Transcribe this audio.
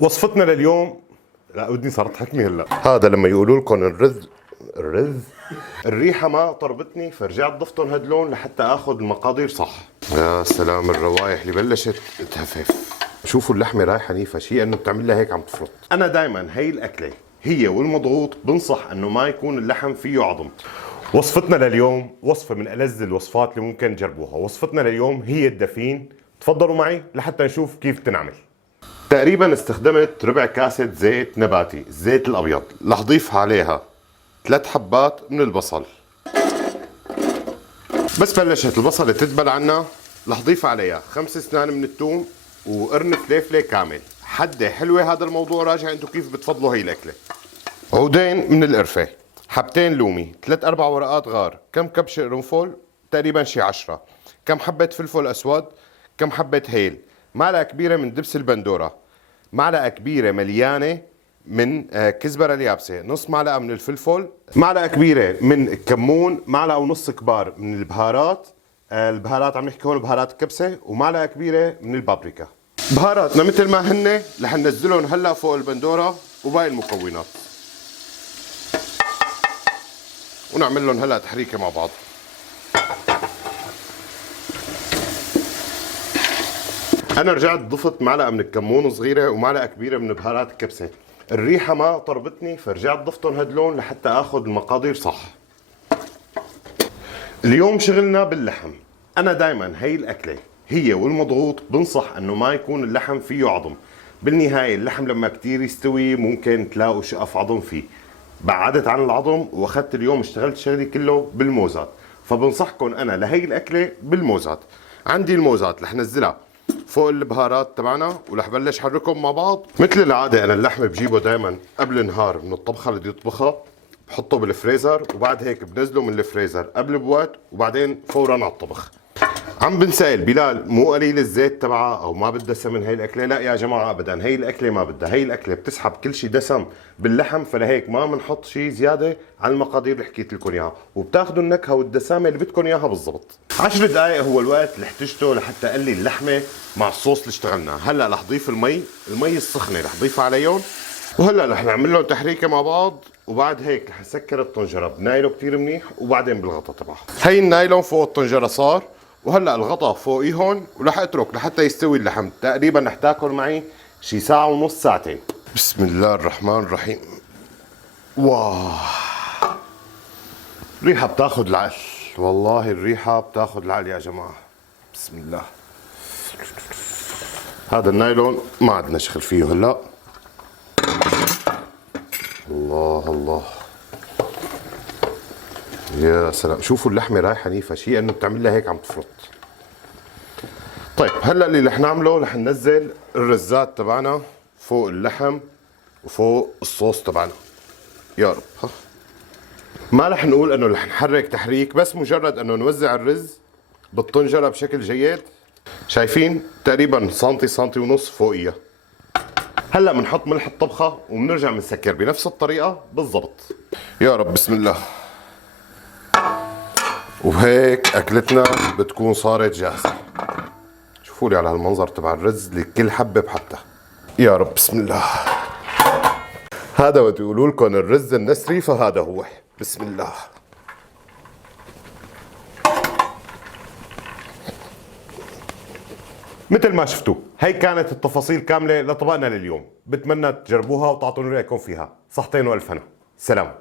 وصفتنا لليوم، لا ودني صارت حكمي هلا. هذا لما يقولوا لكم الرز الريحه ما طربتني، فرجعت ضفتهم هدلون لحتى اخذ المقادير صح. يا سلام الروايح اللي بلشت تهفف. شوفوا اللحمه رايحه نيفه، شيء انه بتعمل لها هيك عم تفرط. انا دائما هي الاكله هي والمضغوط بنصح انه ما يكون اللحم فيه عظم. وصفتنا لليوم وصفه من ألذ الوصفات اللي ممكن تجربوها. وصفتنا لليوم هي الدفين. تفضلوا معي لحتى نشوف كيف تنعمل. تقريبا استخدمت ربع كاسة زيت نباتي، الزيت الابيض. رح اضيف عليها 3 حبات من البصل. بس بلشت البصلة تدبل عنا رح اضيف عليها 5 اسنان من الثوم وقرن فليفلة كامل. حدة حلوة هذا الموضوع، راجع انتو كيف بتفضلوا هي الاكلة. عودين من القرفة، حبتين لومي، 3-4 ورقات غار، كم كبشة قرنفل تقريبا شي 10، كم حبة فلفل اسود، كم حبة هيل، معلقة كبيرة من دبس البندورة، معلقة كبيرة مليانة من كزبرة اليابسة، نص معلقة من الفلفل، معلقة كبيرة من الكمون، معلقة ونص كبار من البهارات. البهارات عم نحكي هون بهارات الكبسة، ومعلقة كبيرة من البابريكا. بهاراتنا مثل ما هن رح ننزلهم هلا فوق البندورة وباقي المكونات، ونعمل لهم هلا تحريكة مع بعض. انا رجعت ضفت معلقه من الكمون صغيره ومعلقه كبيره من بهارات الكبسه. الريحه ما طربتني، فرجعت ضفتهم هدلون لحتى اخذ المقادير صح. اليوم شغلنا باللحم. انا دائما هي الاكله هي والمضغوط بنصح انه ما يكون اللحم فيه عظم. بالنهايه اللحم لما كتير يستوي ممكن تلاقوا شقف عظم فيه. بعدت عن العظم واخذت اليوم اشتغلت شغلي كله بالموزات، فبنصحكم انا لهي الاكله بالموزات. عندي الموزات رح نزلها فوق البهارات تبعنا ورح بلش حركهم مع بعض. مثل العاده انا اللحمه بجيبه دائما قبل نهار من الطبخه اللي بده يطبخها، بحطه بالفريزر وبعد هيك بنزله من الفريزر قبل بوقت وبعدين فورا على الطبخ. عم بنسأل بلال مو قليل الزيت تبعها او ما بدها دسم من هي الاكله؟ لا يا جماعه ابدا، هي الاكله ما بدها، هي الاكله بتسحب كل شيء دسم باللحم، فلهيك ما بنحط شيء زياده على المقادير اللي حكيت لكم اياها، وبتاخذوا النكهه والدسامه اللي بدكم اياها بالضبط. 10 دقائق هو الوقت اللي احتجته لحتى اقلي اللحمه مع الصوص اللي اشتغلناه. هلا رح اضيف المي السخنه رح اضيفها عليهم، وهلا رح نعمل لهم تحريكه مع بعض، وبعد هيك رح نسكر الطنجره بنايلو كثير منيح وبعدين بالغطا تبعها. هي النايلون فوق الطنجره صار، وهلا الغطا فوقيهم ورح اترك لحتى يستوي اللحم. تقريبا رح تاكل معي شي ساعه ونص ساعتين. بسم الله الرحمن الرحيم. واه الريحه بتاخذ العقل، والله الريحه بتاخذ العقل يا جماعه. بسم الله. هذا النايلون ما عندنا شغل فيه هلا. الله الله يا سلام، شوفوا اللحمه رايحه نيفه، شيء انه بتعمل لها هيك عم تفرط. طيب هلا اللي رح نعمله رح ننزل الرزات تبعنا فوق اللحم وفوق الصوص تبعنا. يا رب ها. ما رح نقول انه رح نحرك تحريك، بس مجرد انه نوزع الرز بالطنجره بشكل جيد. شايفين تقريبا سنتي ونص فوقيها. هلا بنحط ملح الطبخه وبنرجع بنسكر بنفس الطريقه بالضبط. يا رب بسم الله. وهيك اكلتنا بتكون صارت جاهزه. شوفوا لي على هالمنظر تبع الرز اللي كل حبه بحبتها. يا رب بسم الله. هذا وقت يقولوا لكم الرز النسري فهذا هو. بسم الله. مثل ما شفتوا هي كانت التفاصيل كامله لطبقنا لليوم. بتمنى تجربوها وتعطوني رايكم فيها. صحتين والف هنا. سلام.